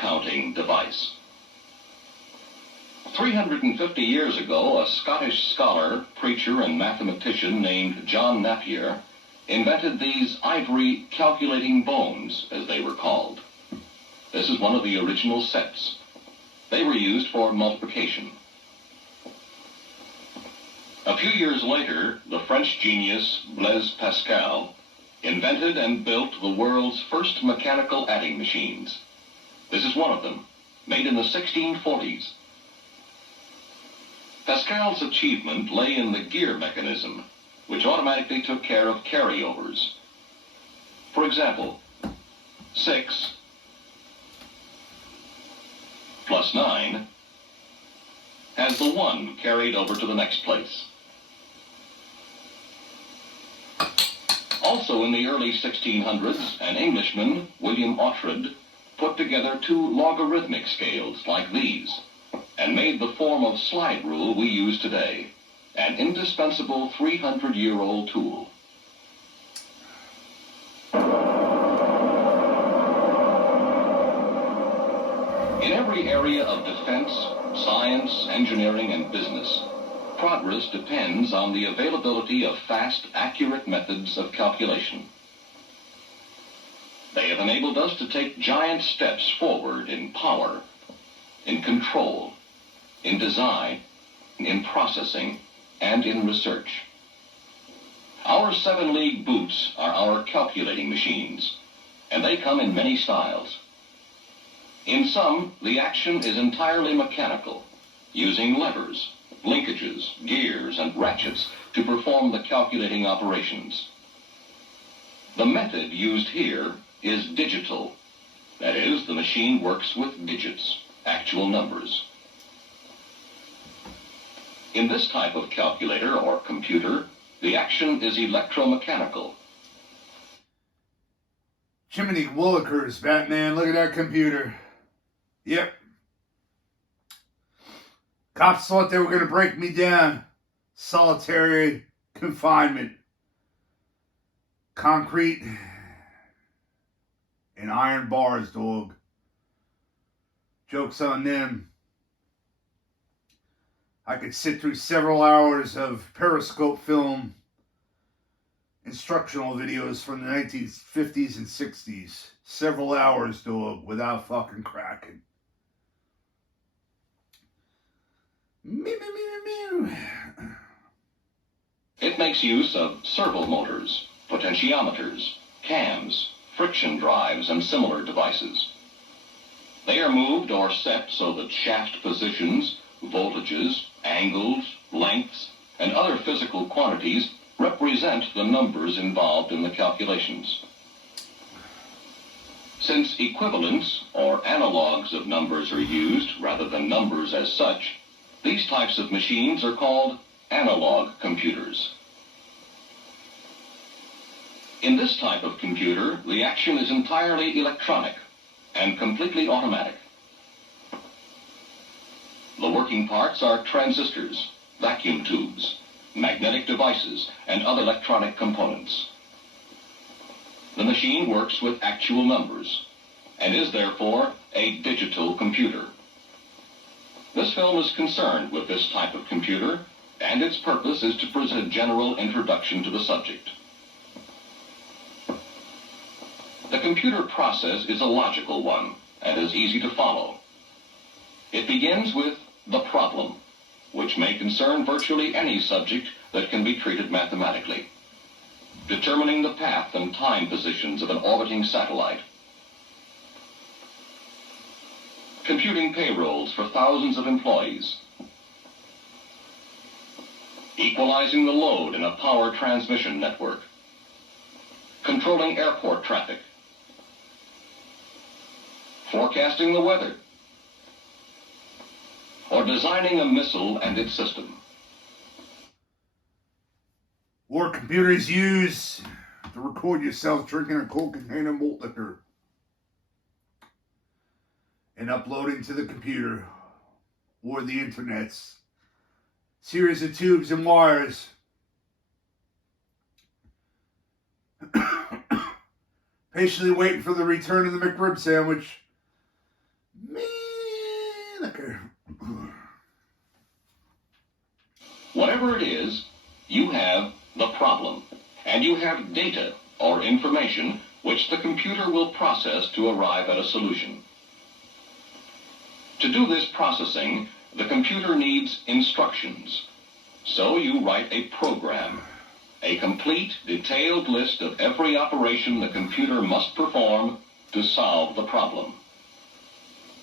counting device. 350 years ago, a Scottish scholar, preacher, and mathematician named John Napier invented these ivory calculating bones, as they were called. This is one of the original sets. They were used for multiplication. A few years later, the French genius Blaise Pascal invented and built the world's first mechanical adding machines. This is one of them, made in the 1640s. Pascal's achievement lay in the gear mechanism, which automatically took care of carryovers. For example, 6 plus 9 has the 1 carried over to the next place. Also in the early 1600s, an Englishman, William Oughtred, put together 2 logarithmic scales like these and made the form of slide rule we use today, an indispensable 300-year-old tool. In every area of defense, science, engineering, and business, progress depends on the availability of fast, accurate methods of calculation. They have enabled us to take giant steps forward in power, in control, in design, in processing, and in research. Our 7-league boots are our calculating machines, and they come in many styles. In some, the action is entirely mechanical, using levers, linkages, gears, and ratchets to perform the calculating operations. The method used here is digital. That is, the machine works with digits, actual numbers. In this type of calculator or computer, the action is electromechanical. Jiminy Willikers, Batman, look at that computer. Yep. Cops thought they were going to break me down. Solitary confinement. Concrete and iron bars, dog. Joke's on them. I could sit through several hours of Periscope film instructional videos from the 1950s and 60s. Several hours, dog, without fucking cracking. It makes use of servo motors, potentiometers, cams, friction drives, and similar devices. They are moved or set so that shaft positions, voltages, angles, lengths, and other physical quantities represent the numbers involved in the calculations. Since equivalents, or analogs of numbers, are used rather than numbers as such, these types of machines are called analog computers. In this type of computer, the action is entirely electronic and completely automatic. The working parts are transistors, vacuum tubes, magnetic devices, and other electronic components. The machine works with actual numbers and is therefore a digital computer. This film is concerned with this type of computer, and its purpose is to present a general introduction to the subject. The computer process is a logical one and is easy to follow. It begins with the problem, which may concern virtually any subject that can be treated mathematically. Determining the path and time positions of an orbiting satellite. Computing payrolls for thousands of employees. Equalizing the load in a power transmission network. Controlling airport traffic. Forecasting the weather. Or designing a missile and its system. Or computers use to record yourself drinking a cold container malt liquor and uploading to the computer or the internet's series of tubes and wires. Patiently waiting for the return of the McRib sandwich. Liquor. Whatever it is, you have the problem, and you have data or information which the computer will process to arrive at a solution. To do this processing, the computer needs instructions. So you write a program, a complete, detailed list of every operation the computer must perform to solve the problem.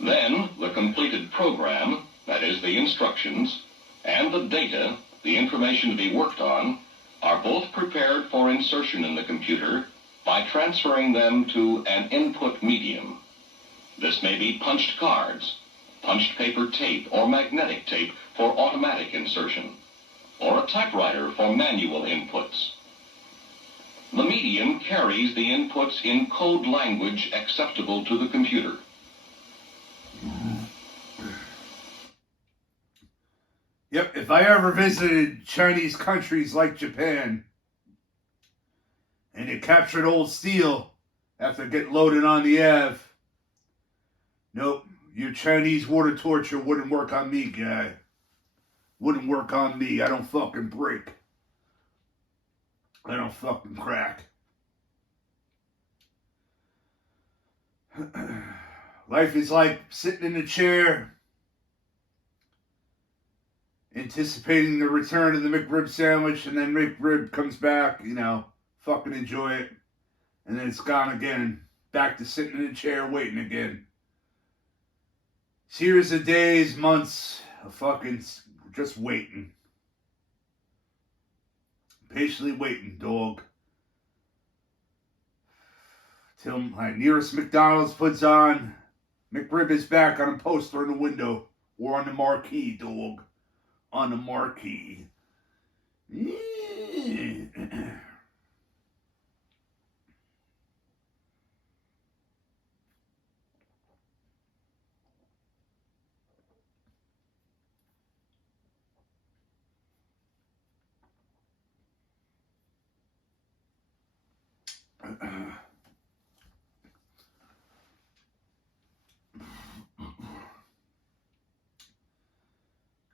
Then, the completed program, that is the instructions, and the data, the information to be worked on, are both prepared for insertion in the computer by transferring them to an input medium. This may be punched cards, punched paper tape, or magnetic tape for automatic insertion, or a typewriter for manual inputs. The medium carries the inputs in code language acceptable to the computer. Yep, if I ever visited Chinese countries like Japan and it captured old steel after getting loaded on the Ave, nope, your Chinese water torture wouldn't work on me, guy. Wouldn't work on me. I don't fucking break. I don't fucking crack. Life is like sitting in a chair, anticipating the return of the McRib sandwich, and then McRib comes back, fucking enjoy it, and then it's gone again. Back to sitting in a chair waiting again. Series of days, months of fucking just waiting. Patiently waiting, dog. Till my nearest McDonald's puts on McRib is back on a poster in the window or on the marquee, dog. On the marquee.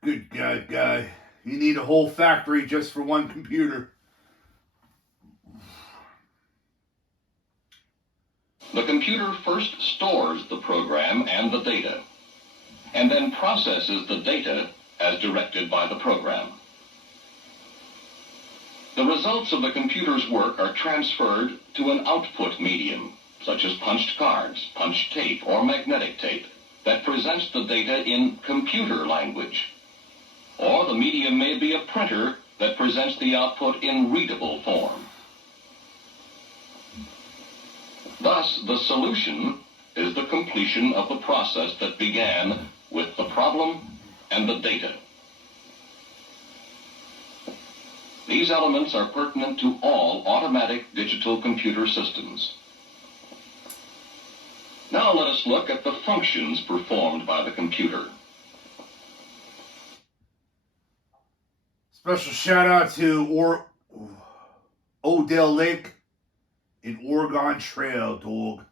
Good God, guy. You need a whole factory just for one computer. The computer first stores the program and the data, and then processes the data as directed by the program. The results of the computer's work are transferred to an output medium, such as punched cards, punched tape, or magnetic tape, that presents the data in computer language. Or the medium may be a printer that presents the output in readable form. Thus, the solution is the completion of the process that began with the problem and the data. These elements are pertinent to all automatic digital computer systems. Now let us look at the functions performed by the computer. Special shout out to Odell Lake in Oregon Trail, dog.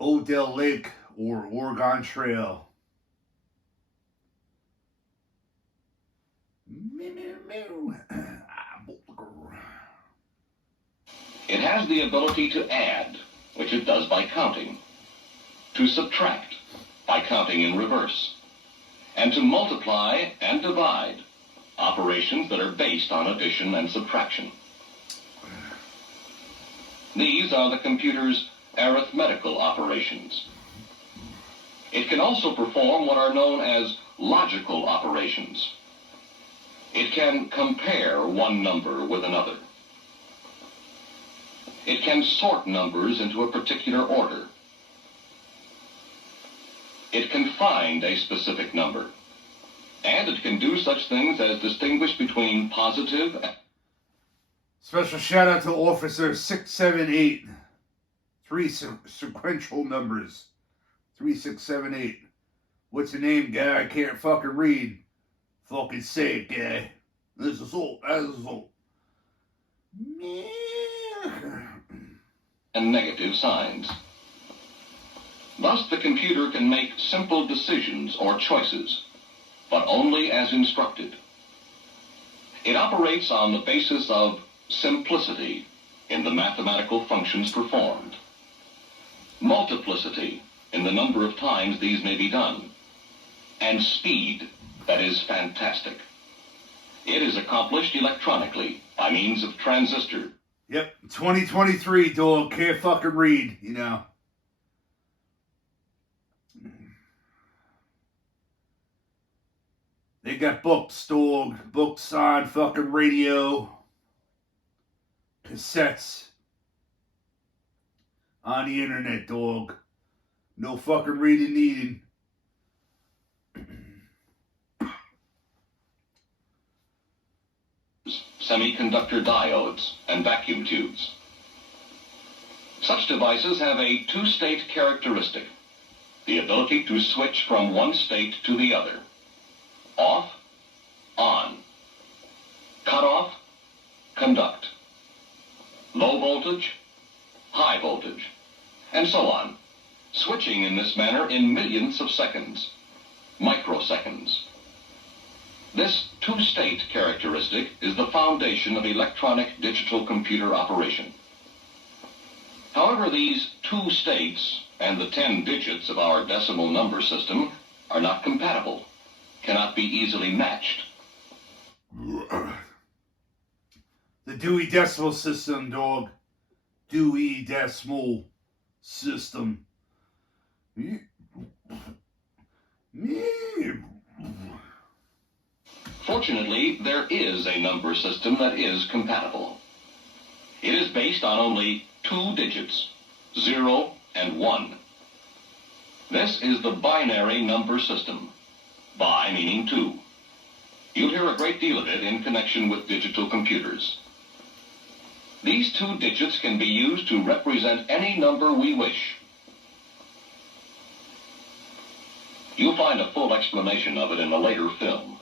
Odell Lake or Oregon Trail. It has the ability to add, which it does by counting, to subtract, by counting in reverse, and to multiply and divide, operations that are based on addition and subtraction. These are the computer's arithmetical operations. It can also perform what are known as logical operations. It can compare one number with another. It can sort numbers into a particular order. It can find a specific number. And it can do such things as distinguish between positive and... Special shout out to Officer 678. 3 sequential numbers. 3678. What's your name, guy? I can't fucking read. Fucking say it, guy. This is all. That is all. and negative signs. Thus, the computer can make simple decisions or choices, but only as instructed. It operates on the basis of simplicity in the mathematical functions performed, multiplicity in the number of times these may be done, and speed that is fantastic. It is accomplished electronically by means of transistor. Yep, 2023, dog. Can't fucking read, you know. They got books, dog. Books on fucking radio. Cassettes. On the internet, dog. No fucking reading needed. Semiconductor diodes, and vacuum tubes. Such devices have a two-state characteristic, the ability to switch from one state to the other. Off, on. Cut off, conduct. Low voltage, high voltage, and so on, switching in this manner in millions of seconds, microseconds. This two-state characteristic is the foundation of electronic digital computer operation. However, these two states and the 10 digits of our decimal number system are not compatible, cannot be easily matched. The Dewey Decimal System, dog. Dewey Decimal System. Fortunately, there is a number system that is compatible. It is based on only two digits, 0 and 1. This is the binary number system. Bi meaning two. You'll hear a great deal of it in connection with digital computers. These two digits can be used to represent any number we wish. You'll find a full explanation of it in a later film.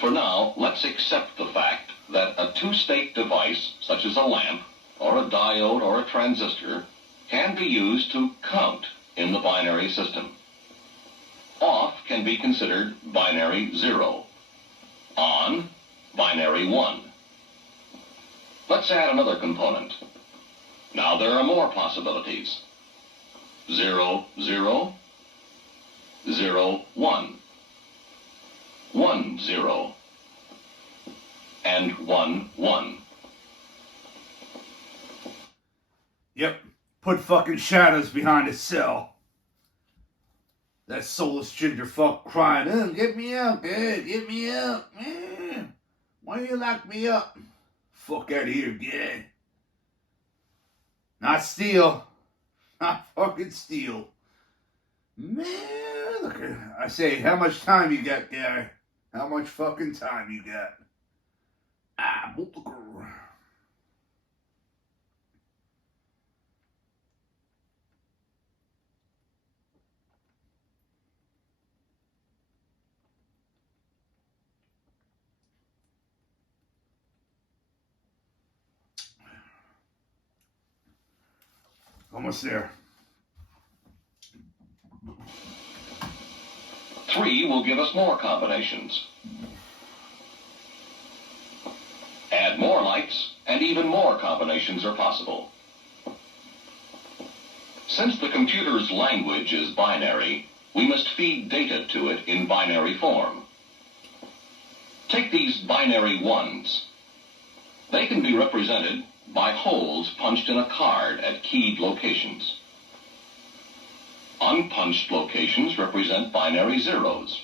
For now, let's accept the fact that a two-state device, such as a lamp, or a diode, or a transistor, can be used to count in the binary system. Off can be considered binary 0. On, binary 1. Let's add another component. Now there are more possibilities. 0, 0, 0, 1. 1, 0, and 1, 1. Yep. Put fucking shadows behind a cell. That soulless ginger fuck crying, oh, get me out, Dad, get me out. Why you lock me up? Fuck out of here, Dad. Not steal. Not fucking steal. Man, look at, I say, how much time you got, guy? How much fucking time you got? Malt Liquor. Almost there. 3 will give us more combinations. Add more lights, and even more combinations are possible. Since the computer's language is binary, we must feed data to it in binary form. Take these binary 1s. They can be represented by holes punched in a card at keyed locations. Unpunched locations represent binary 0s.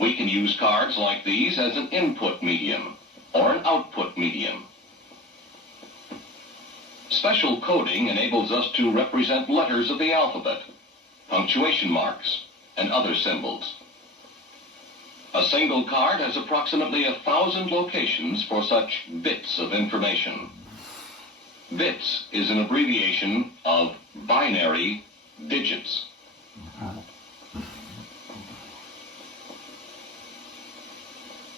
We can use cards like these as an input medium or an output medium. Special coding enables us to represent letters of the alphabet, punctuation marks, and other symbols. A single card has approximately 1,000 locations for such bits of information. Bits is an abbreviation of binary digits.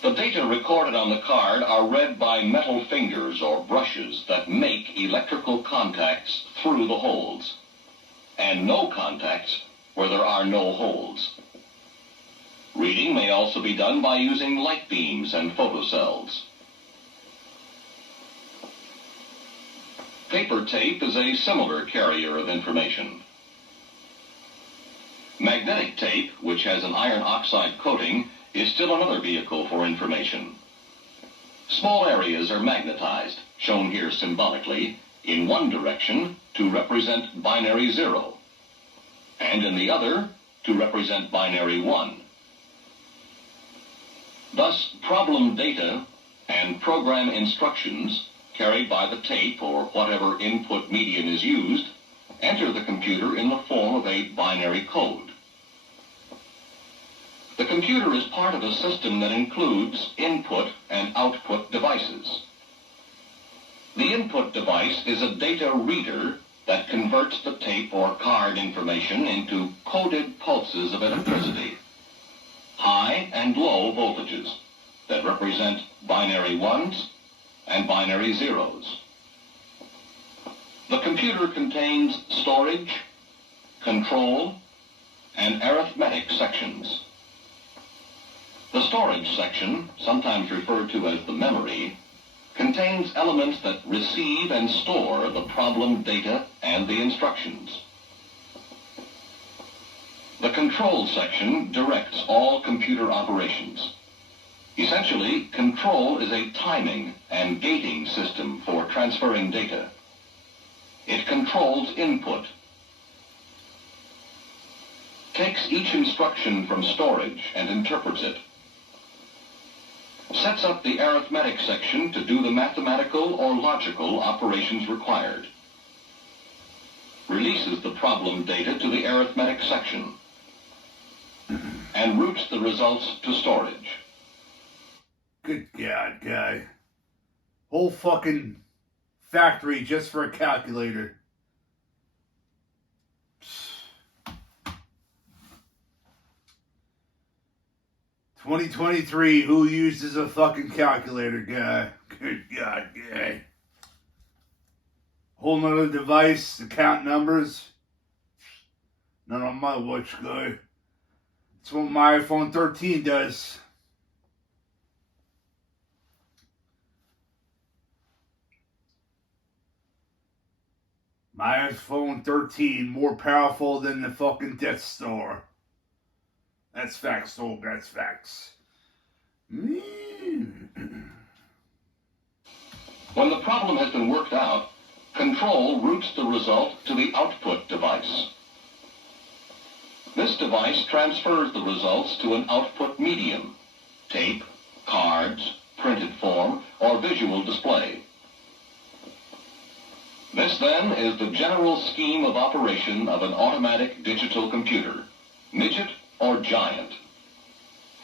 The The data recorded on the card are read by metal fingers or brushes that make electrical contacts through the holes, and no contacts where there are no holes. Reading may also be done by using light beams and photocells. Paper tape is a similar carrier of information. Magnetic tape, which has an iron oxide coating, is still another vehicle for information. Small areas are magnetized, shown here symbolically, in one direction to represent binary 0, and in the other to represent binary 1. Thus, problem data and program instructions carried by the tape or whatever input medium is used enter the computer in the form of a binary code. The computer is part of a system that includes input and output devices. The input device is a data reader that converts the tape or card information into coded pulses of electricity, high and low voltages that represent binary 1s and binary 0s. The computer contains storage, control, and arithmetic sections. The storage section, sometimes referred to as the memory, contains elements that receive and store the problem data and the instructions. The control section directs all computer operations. Essentially, control is a timing and gating system for transferring data. It controls input, takes each instruction from storage and interprets it, sets up the arithmetic section to do the mathematical or logical operations required, releases the problem data to the arithmetic section, and routes the results to storage. Good God, guy. Whole fucking factory just for a calculator. 2023, who uses a fucking calculator, guy? Good God, guy. Whole nother device to count numbers. Not on my watch, guy. That's what my iPhone 13 does. My iPhone 13 more powerful than the fucking Death Star. That's facts, dog. That's facts. When the problem has been worked out, control routes the result to the output device. This device transfers the results to an output medium, tape, cards, printed form, or visual display. This, then, is the general scheme of operation of an automatic digital computer, midget or giant.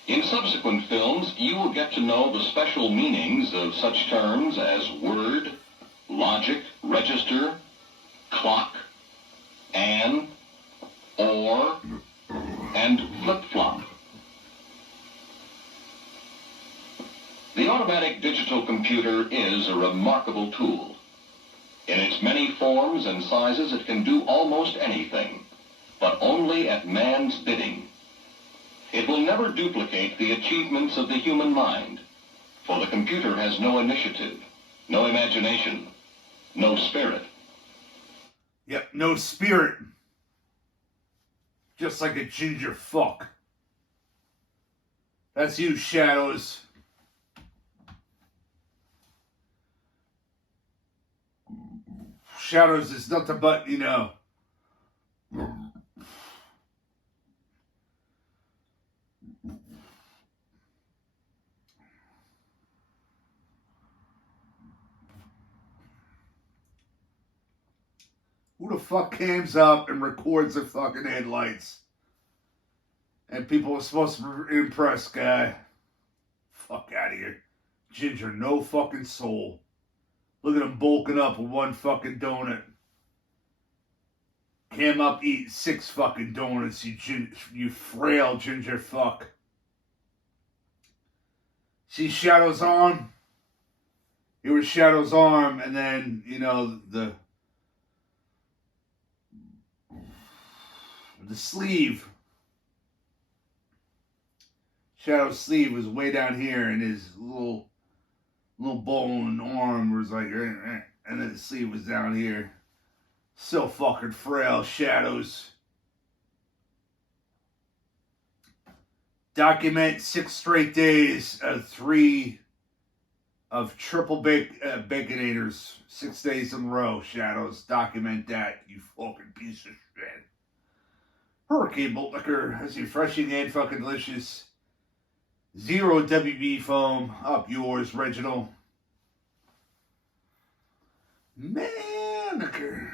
In subsequent films, you will get to know the special meanings of such terms as word, logic, register, clock, and, or, and flip-flop. The automatic digital computer is a remarkable tool. In its many forms and sizes, it can do almost anything, but only at man's bidding. It will never duplicate the achievements of the human mind, for the computer has no initiative, no imagination, no spirit. Yep, no spirit. Just like a ginger fuck. That's you, Shadows. Shadows is nothing but, you know. Who the fuck cams up and records the fucking headlights? And people are supposed to be impressed, guy. Fuck out of here. Ginger, no fucking soul. Look at him bulking up with one fucking donut. Cam up, eat 6 fucking donuts, you frail ginger fuck. See Shadow's arm? Here was Shadow's arm, and then, you know, the sleeve. Shadow's sleeve was way down here, and his little bone arm was like, and then the sleeve was down here. So fucking frail, Shadows. Document 6 straight days of triple baconators. 6 days in a row, Shadows. Document that, you fucking piece of shit. Hurricane Malt Liquor is refreshing and fucking delicious. 0 WB foam. Up yours, Reginald. Man, liquor.